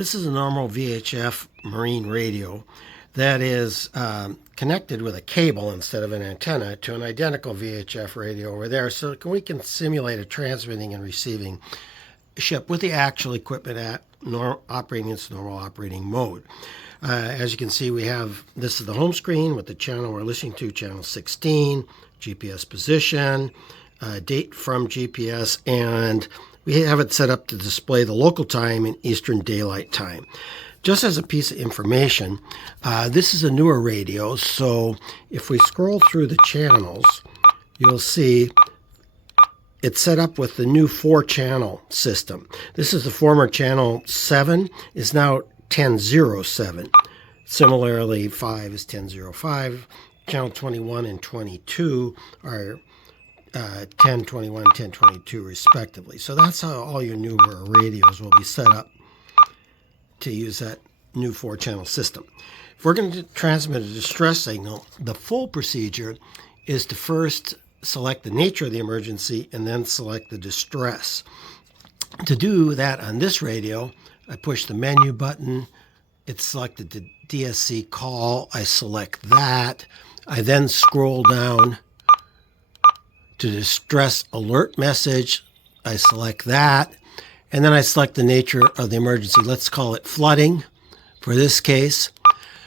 This is a normal VHF marine radio that is connected with a cable instead of an antenna to an identical VHF radio over there, so we can simulate a transmitting and receiving ship with the actual equipment operating its normal operating mode. As you can see, this is the home screen with the channel we're listening to, channel 16, GPS position, date from GPS, and we have it set up to display the local time in Eastern Daylight Time. Just as a piece of information, this is a newer radio, so if we scroll through the channels, you'll see it's set up with the new 4-channel system. This is the former channel 7, is now 1007. Similarly, 5 is 1005. Channel 21 and 22 are 1021 and 1022 respectively. So that's how all your newer radios will be set up to use that new 4-channel system. If we're going to transmit a distress signal, the full procedure is to first select the nature of the emergency and then select the distress. To do that on this radio, I push the menu button. It's selected the DSC call. I select that. I then scroll down to distress alert message. I select that. And then I select the nature of the emergency. Let's call it flooding for this case.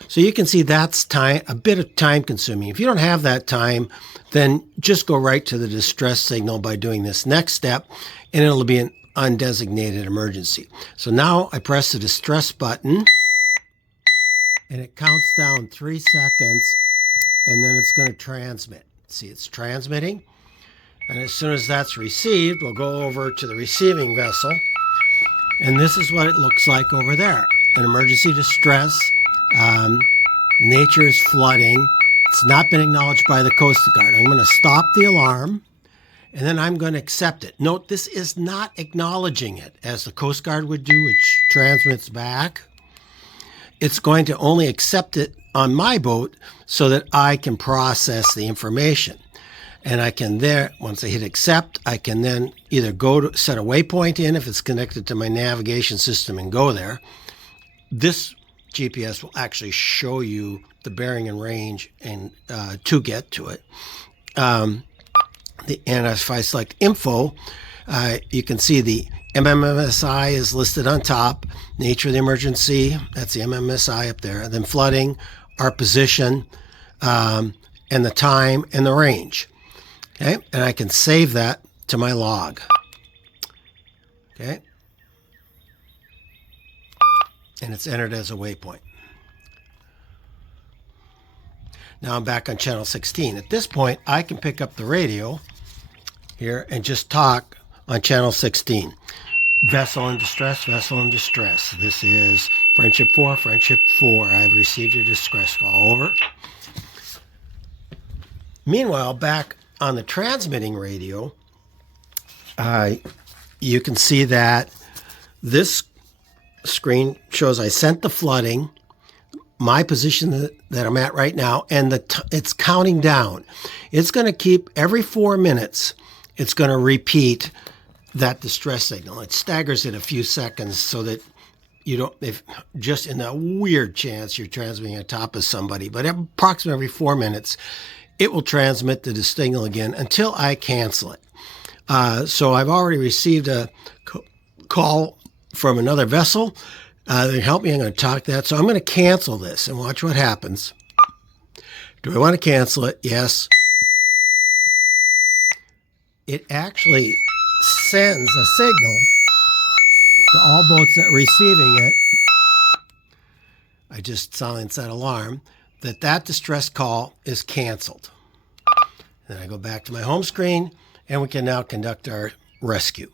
So you can see that's a bit of time consuming. If you don't have that time, then just go right to the distress signal by doing this next step, and it'll be an undesignated emergency. So now I press the distress button, and it counts down 3 seconds, and then it's going to transmit. See, it's transmitting. And as soon as that's received, we'll go over to the receiving vessel. And this is what it looks like over there. An emergency distress. Nature is flooding. It's not been acknowledged by the Coast Guard. I'm going to stop the alarm, and then I'm going to accept it. Note, this is not acknowledging it, as the Coast Guard would do, which transmits back. It's going to only accept it on my boat so that I can process the information. And I can once I hit accept, I can then either set a waypoint in if it's connected to my navigation system and go there. This GPS will actually show you the bearing and range and to get to it. And if I select info, you can see the MMSI is listed on top, nature of the emergency, that's the MMSI up there, and then flooding, our position, and the time and the range. Okay, and I can save that to my log. Okay, and it's entered as a waypoint. Now I'm back on channel 16. At this point, I can pick up the radio here and just talk on channel 16. Vessel in distress, vessel in distress. This is Friendship 4, Friendship 4. I've received a distress call, over. Meanwhile, back on the transmitting radio, you can see that this screen shows I sent the flooding, my position that I'm at right now, and it's counting down. It's going to keep every 4 minutes, it's going to repeat that distress signal. It staggers it a few seconds so that you don't, if just in a weird chance you're transmitting on top of somebody, but approximately every 4 minutes, it will transmit the signal again until I cancel it. So I've already received a call from another vessel. They help me. I'm going to talk that. So I'm going to cancel this and watch what happens. Do I want to cancel it? Yes. It actually sends a signal to all boats that are receiving it. I just silenced that alarm, that distress call is canceled. Then I go back to my home screen, and we can now conduct our rescue.